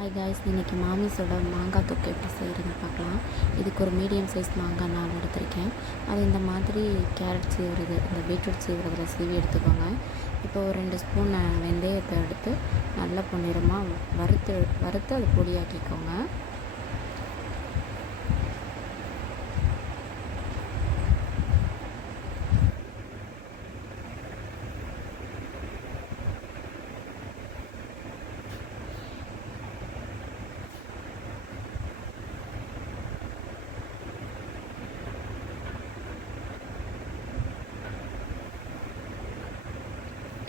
Hi guys, இன்றைக்கி மாமிஸோட மாங்காய் தொக்கு எப்படி செய்கிறதுன்னு பார்க்கலாம். இதுக்கு ஒரு மீடியம் சைஸ் மாங்காய் நான் எடுத்திருக்கேன். அது இந்த மாதிரி கேரட் சீவுறது, இந்த பீட்ரூட் சீவுறதுல சீவி எடுத்துக்கோங்க. இப்போ ஒரு 2 ஸ்பூன் வெந்தயத்தை எடுத்து நல்லா பொன்னிறமாக வறுத்து அது பொடியாக்கிக்கோங்க.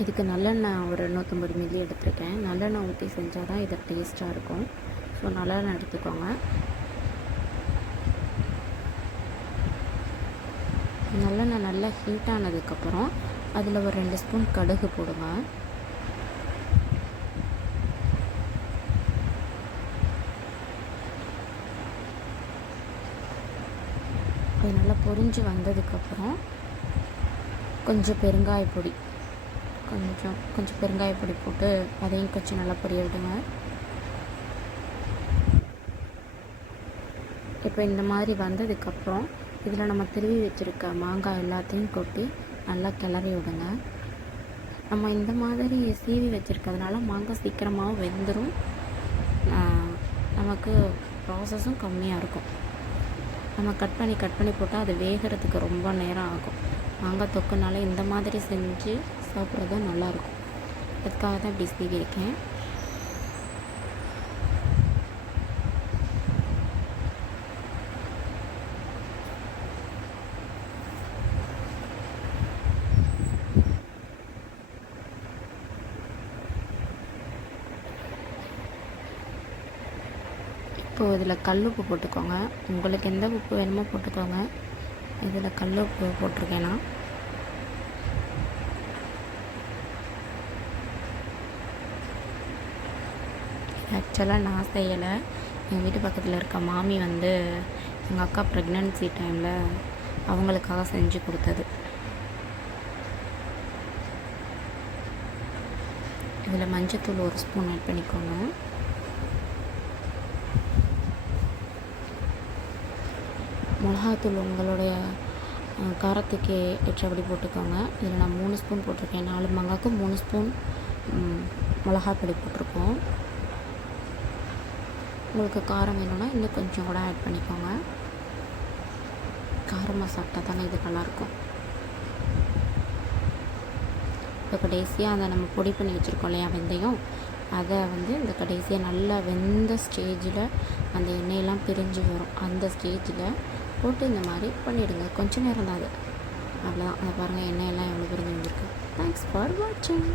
இதுக்கு நல்லெண்ணெய் ஒரு 150 மில்லி எடுத்துருக்கேன். நல்லெண்ணெய் ஊற்றி செஞ்சால் தான் இது டேஸ்ட்டாக இருக்கும். ஸோ நல்லெண்ணெய் எடுத்துக்கோங்க. நல்லெண்ணெய் நல்லா ஹீட் ஆனதுக்கப்புறம் அதில் ஒரு 2 ஸ்பூன் கடுகு போடுங்க. அது நல்லா பொரிஞ்சு வந்ததுக்கப்புறம் கொஞ்சம் பெருங்காயப்பொடி பெருங்காயப்பொடி போட்டு அதையும் கொஞ்சம் நல்லா பொரிய விடுங்க. இப்போ இந்த மாதிரி வந்ததுக்கப்புறம் இதில் நம்ம திருவி வச்சுருக்க மாங்காய் எல்லாத்தையும் கொட்டி நல்லா கிளறி விடுங்க. நம்ம இந்த மாதிரி சீவி வச்சுருக்கிறதுனால மாங்காய் சீக்கிரமாகவும் வெந்துடும், நமக்கு ப்ராசஸும் கம்மியாக இருக்கும். நம்ம கட் பண்ணி போட்டால் அது வேகிறதுக்கு ரொம்ப நேரம் ஆகும். மாங்காய் தொக்குனால இந்த மாதிரி செஞ்சு சாப்பிட்றது நல்லாயிருக்கும். அதுக்காக தான் இப்படி சீவிருக்கேன். இப்போது இதில் கல் உப்பு போட்டுக்கோங்க. உங்களுக்கு எந்த உப்பு வேணுமோ போட்டுக்கோங்க. இதில் கல் உப்பு போட்டிருக்கேன்னா ஆக்சுவலாக நான் செய்யலை. எங்கள் வீட்டு பக்கத்தில் இருக்க மாமி எங்கள் அக்கா ப்ரெக்னன்சி டைமில் அவங்களுக்காக செஞ்சு கொடுத்தது. இதில் மஞ்சத்தூள் 1 ஸ்பூன் ஆட் பண்ணிக்கோங்க. மிளகாத்தூள் உங்களுடைய காரத்துக்கு ஏற்றபடி போட்டுக்கோங்க. இதில் நான் 3 ஸ்பூன் போட்டிருக்கேன். 4 மாங்காய்க்கு 3 ஸ்பூன் மிளகாப்பொடி போட்டிருக்கோம். உங்களுக்கு காரம் வேணும்னா இன்னும் கொஞ்சம் கூட ஆட் பண்ணிக்கோங்க. காரமாக சாப்பிட்டா தானே இது நல்லாயிருக்கும். இப்போ கடைசியாக அதை நம்ம பொடி பண்ணி வச்சுருக்கோம் இல்லையா வெந்தயம், அதை இந்த கடைசியாக நல்லா வெந்த ஸ்டேஜில் அந்த எண்ணெயெல்லாம் பிரிஞ்சு வரும். அந்த ஸ்டேஜில் போட்டு இந்த மாதிரி பண்ணிவிடுங்க. கொஞ்சம் நேரம் தான் அது, அவ்வளோதான். அதை பாருங்கள், எண்ணெயெல்லாம் எவ்வளோ பிரிஞ்சு வந்துருக்கு. தேங்க்ஸ் ஃபார் வாட்சிங்.